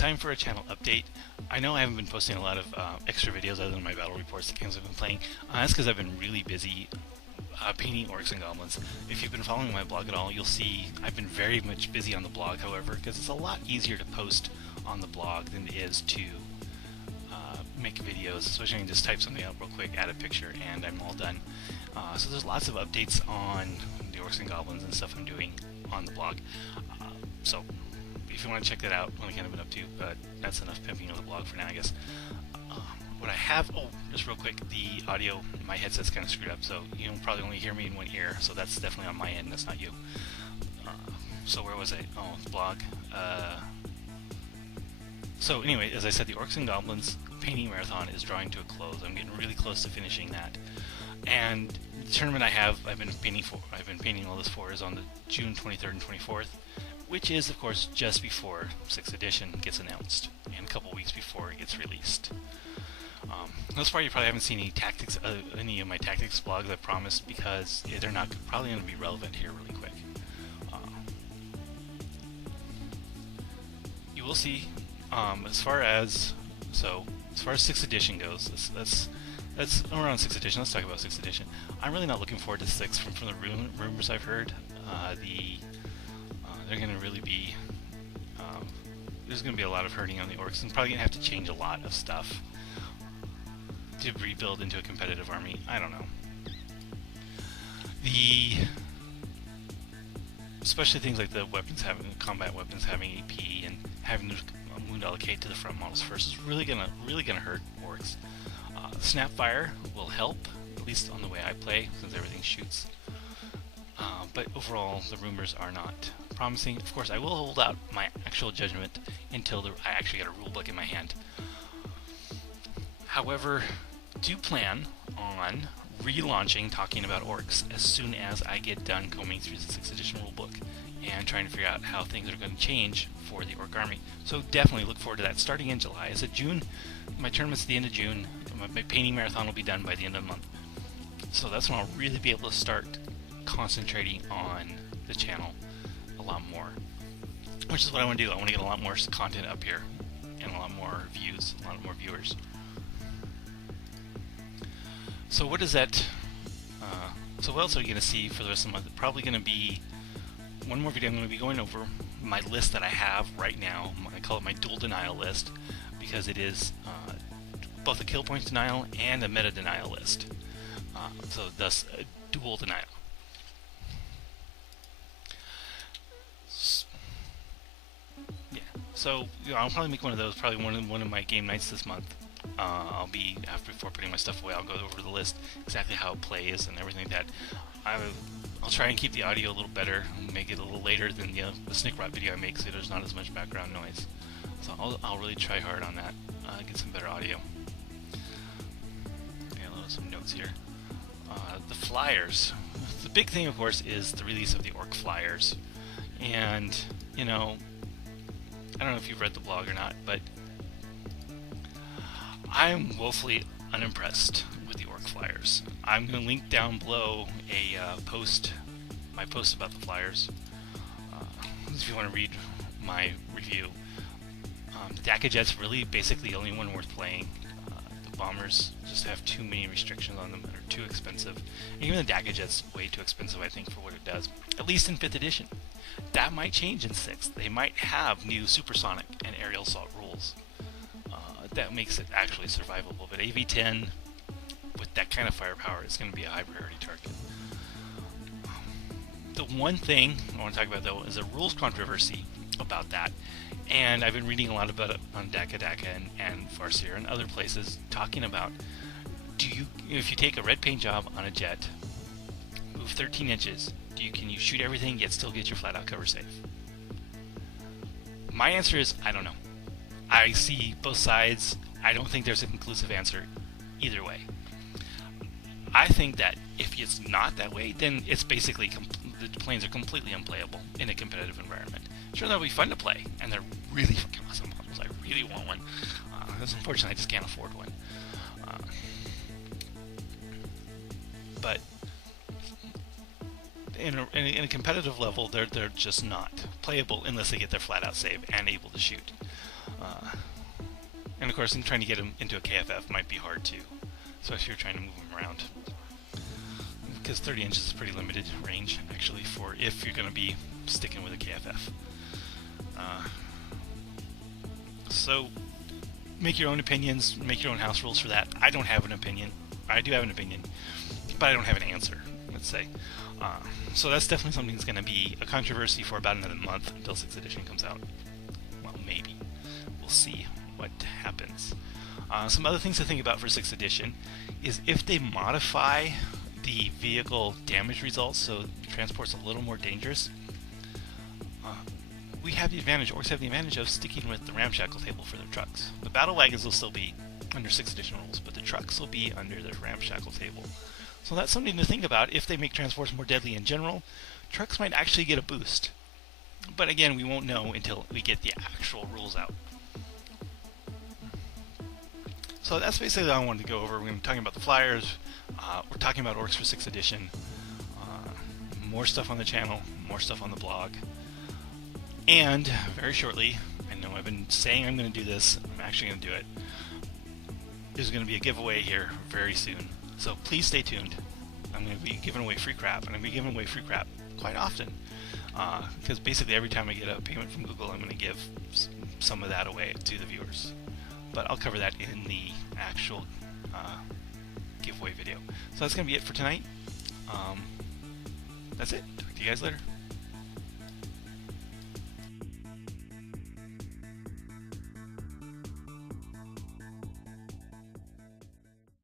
time for a channel update. I know I haven't been posting a lot of extra videos other than my battle reports, the games I've been playing. That's because I've been really busy painting orcs and goblins. If you've been following my blog at all, you'll see I've been very much busy on the blog, however, because it's a lot easier to post on the blog than it is to make videos, especially when you just type something out real quick, add a picture, and I'm all done. So there's lots of updates on the orcs and goblins and stuff I'm doing on the blog. So if you want to check that out, what I kind of been up to, but that's enough pimping of the blog for now, I guess. What I have, just real quick, the audio, my headset's kind of screwed up, so you'll probably only hear me in one ear, so that's definitely on my end, that's not you. So where was I? Oh, blog. So anyway, as I said, the Orcs and Goblins painting marathon is drawing to a close. I'm getting really close to finishing that. And the tournament I've been painting all this for is on the June 23rd and 24th, which is, of course, just before 6th edition gets announced, and a couple weeks before it gets released. Thus far, you probably haven't seen any of my tactics blogs I promised, because they're not probably going to be relevant here really quick. You will see, as far as 6th edition goes, that's around 6th edition. Let's talk about 6th edition. I'm really not looking forward to 6 from the rumors I've heard. They're going to really be there's going to be a lot of hurting on the orcs, and probably going to have to change a lot of stuff to rebuild into a competitive army. I don't know. Especially things like the combat weapons having AP and having to wound allocate to the front models first is really gonna hurt orcs. Snapfire will help, at least on the way I play, since everything shoots. But overall, the rumors are not promising. Of course, I will hold out my actual judgment until I actually get a rulebook in my hand. However, do plan on relaunching Talking About Orcs as soon as I get done combing through the 6th edition rulebook and trying to figure out how things are going to change for the orc army. So definitely look forward to that starting in July. I said June, my tournament's at the end of June, my painting marathon will be done by the end of the month. So that's when I'll really be able to start concentrating on the channel a lot more, which is what I want to do. I want to get a lot more content up here and a lot more views, a lot more viewers. So what is that? So what else are you going to see for the rest of the month? Probably going to be one more video. I'm going to be going over my list that I have right now. I call it my dual denial list, because it is both a kill points denial and a meta denial list. So thus, a dual denial. Yeah. So I'll probably make one of those. Probably one of my game nights this month. I'll be, before putting my stuff away, I'll go over the list, exactly how it plays and everything like that. I'll try and keep the audio a little better, make it a little later than the Snick Rot video I make, so there's not as much background noise. So I'll really try hard on that, get some better audio. Okay, I'll load some notes here. The flyers. The big thing, of course, is the release of the orc flyers. And, I don't know if you've read the blog or not, but I'm woefully unimpressed with the orc flyers. I'm going to link down below my post about the flyers, if you want to read my review. The DACA Jet's really basically the only one worth playing. The bombers just have too many restrictions on them and are too expensive. And even the DACA Jet's way too expensive, I think, for what it does. At least in 5th edition. That might change in 6th. They might have new supersonic and aerial assault rules. That makes it actually survivable, but AV-10 with that kind of firepower is going to be a high priority target. The one thing I want to talk about, though, is a rules controversy about that, and I've been reading a lot about it on DACA and Farseer and other places, talking about, if you take a red paint job on a jet, move 13 inches, can you shoot everything yet still get your flat out cover safe? My answer is, I don't know. I see both sides. I don't think there's a conclusive answer either way. I think that if it's not that way, then it's basically the planes are completely unplayable in a competitive environment. Sure, they'll be fun to play, and they're really fucking awesome models. I really want one. It's unfortunate I just can't afford one. But in a competitive level, they're just not playable unless they get their flat out save and able to shoot. And of course, I'm trying to get them into a KFF might be hard too, especially if you're trying to move them around. Because 30 inches is pretty limited range, actually, for if you're going to be sticking with a KFF. So, make your own opinions, make your own house rules for that. I don't have an opinion. I do have an opinion, but I don't have an answer, let's say. So that's definitely something that's going to be a controversy for about another month until 6th edition comes out. Well, maybe. We'll see what happens. Some other things to think about for 6th edition is if they modify the vehicle damage results so transport's a little more dangerous, we have the advantage, orcs have the advantage of sticking with the ramshackle table for their trucks. The battle wagons will still be under 6th edition rules, but the trucks will be under the ramshackle table. So that's something to think about. If they make transports more deadly in general, trucks might actually get a boost. But again, we won't know until we get the actual rules out. So that's basically what I wanted to go over. We're going to be talking about the flyers. We're talking about orcs for 6th edition. More stuff on the channel, more stuff on the blog. And very shortly, I know I've been saying I'm going to do this, I'm actually going to do it. There's going to be a giveaway here very soon. So please stay tuned. I'm going to be giving away free crap, and I'm going to be giving away free crap quite often. Because basically every time I get a payment from Google, I'm going to give some of that away to the viewers. But I'll cover that in the actual giveaway video. So that's going to be it for tonight. That's it. Talk to you guys later.